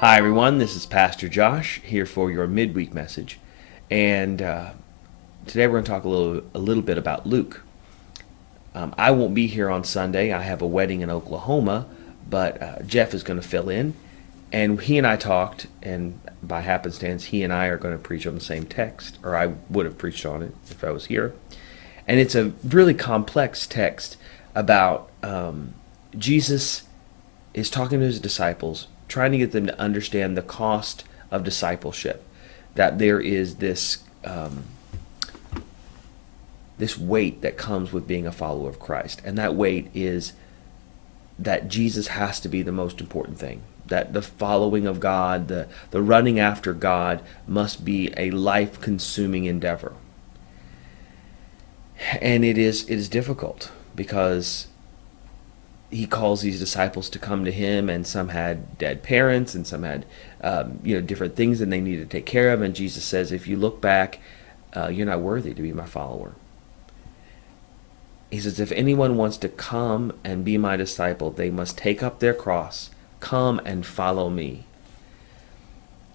Hi everyone, this is Pastor Josh here for your midweek message, and today we're going to talk a little bit about Luke. I won't be here on Sunday. I have a wedding in Oklahoma, but Jeff is going to fill in, and he and I talked, and by happenstance, he and I are going to preach on the same text, or I would have preached on it if I was here. And it's a really complex text about Jesus is talking to his disciples, trying to get them to understand the cost of discipleship, that there is this weight that comes with being a follower of Christ, and that weight is that Jesus has to be the most important thing, that the following of God, the running after God must be a life-consuming endeavor. And it is difficult because he calls these disciples to come to him, and some had dead parents, and some had different things that they needed to take care of. And Jesus says, if you look back, you're not worthy to be my follower. He says, if anyone wants to come and be my disciple, they must take up their cross, come and follow me.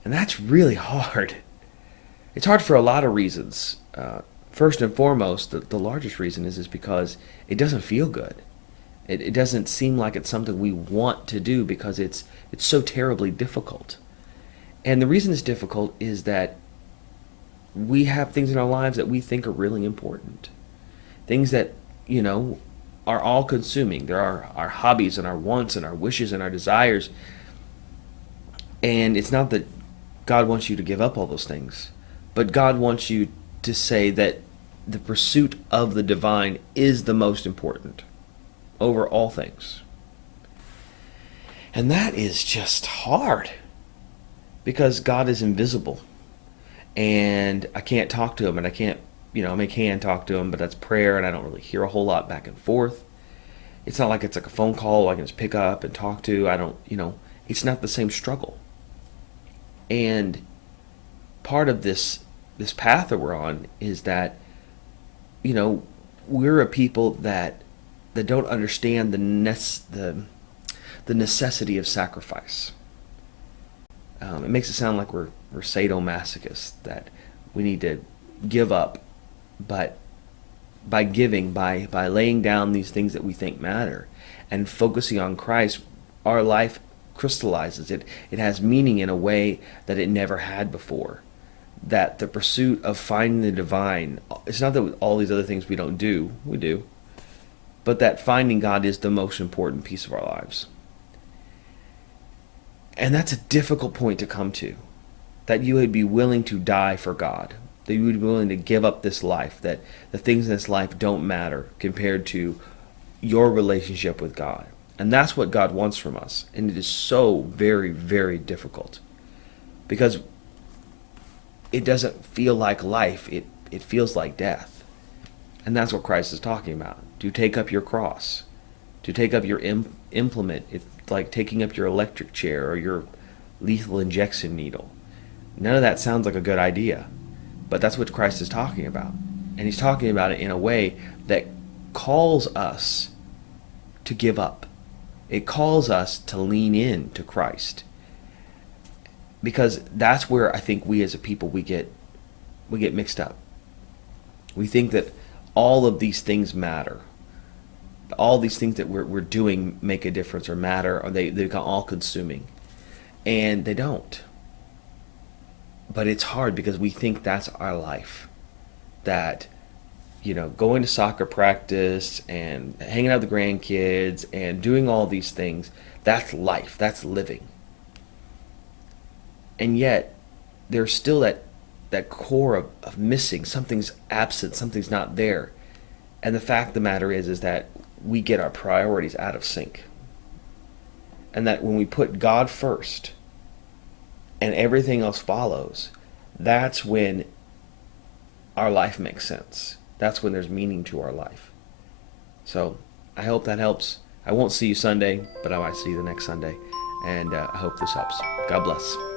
And that's really hard. It's hard for a lot of reasons. First and foremost, the largest reason is because it doesn't feel good. It doesn't seem like it's something we want to do because it's so terribly difficult. And the reason it's difficult is that we have things in our lives that we think are really important. Things that, are all consuming. There are our hobbies and our wants and our wishes and our desires. And it's not that God wants you to give up all those things, but God wants you to say that the pursuit of the divine is the most important over all things. And that is just hard because God is invisible, and I can't talk to him, and I can't, I can talk to him, but that's prayer, and I don't really hear a whole lot back and forth. It's not like it's like a phone call I can just pick up and talk to. I don't, it's not the same struggle. And part of this path that we're on is that, we're a people that don't understand the necessity of sacrifice. It makes it sound like we're sadomasochists, that we need to give up. But by giving, by laying down these things that we think matter and focusing on Christ, our life crystallizes. It has meaning in a way that it never had before. That the pursuit of finding the divine, it's not that all these other things we don't do, we do, but that finding God is the most important piece of our lives. And that's a difficult point to come to, that you would be willing to die for God, that you would be willing to give up this life, that the things in this life don't matter compared to your relationship with God. And that's what God wants from us. And it is so very, very difficult because it doesn't feel like life. It feels like death. And that's what Christ is talking about. To take up your cross, to take up your implement. It's like taking up your electric chair or your lethal injection needle. None of that sounds like a good idea, but that's what Christ is talking about. And he's talking about it in a way that calls us to give up. It calls us to lean in to Christ. Because that's where I think we as a people, we get mixed up. We think that all of these things matter. All these things that we're doing make a difference or matter, or they become all consuming. And they don't. But it's hard because we think that's our life. That, going to soccer practice and hanging out with the grandkids and doing all these things, that's life, that's living. And yet, there's still that core of missing. Something's absent, something's not there. And the fact of the matter is that we get our priorities out of sync. And that when we put God first and everything else follows, that's when our life makes sense. That's when there's meaning to our life. So I hope that helps. I won't see you Sunday, but I might see you the next Sunday. And I hope this helps. God bless.